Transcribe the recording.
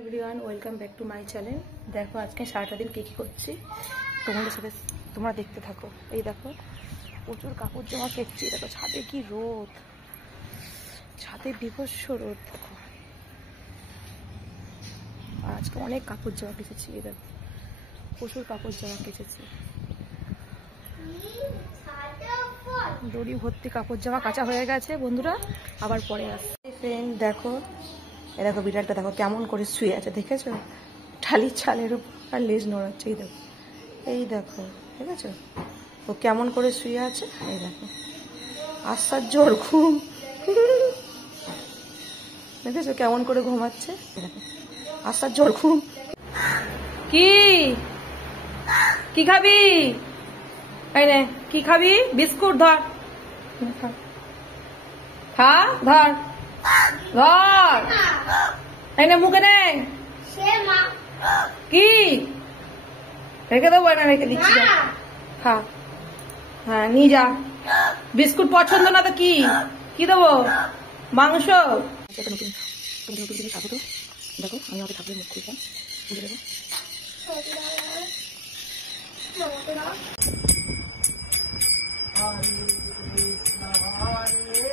Everyone welcome back to my channel. দেখো আজকে সারাটা দিন কী করছি তোমাদের সাথে তোমরা দেখতে থাকো। এই দেখো প্রচুর কাপড় জামা কেচছি। দেখো ছাদে কি রোদ, ছাদে বিভৎস রোদ। দেখো আর আজকে অনেক কাপড় জামা কেচেছি। এই দেখো প্রচুর কাপড় জামা কেচেছি, দড়ি ভর্তি কাপড় জামা কাচা হয়ে গেছে বন্ধুরা, আবার পরে আসছে। ফ্রেন্ড দেখো, এ দেখো বিড়ালটা দেখো কেমন করে শুয়ে আছে, দেখেছো? ঠালির ছালের উপর আর লেজ নড়াচ্ছে। এই দেখো দেখেছো ও কেমন করে শুয়ে আছে। এই দেখো আশ্চর্য ওর ঘুম, দেখেছো কেমন করে ঘুমাচ্ছে। দেখো আশ্চর্য ওর ঘুম। কি কি খাবি? এই নে কি খাবি? বিস্কুট ধর, খা, ধর ধর, এই নে মুখে নে। কি রেখে দেবো না? রেখে দিচ্ছি, খা। হ্যাঁ নিয়ে যা। বিস্কুট পছন্দ না তো কি কি দেবো? মাংস। দেখো আমি ওকে থাকলে মুখ খুলতাম, বুঝে দেবো। হরে কৃষ্ণ হরে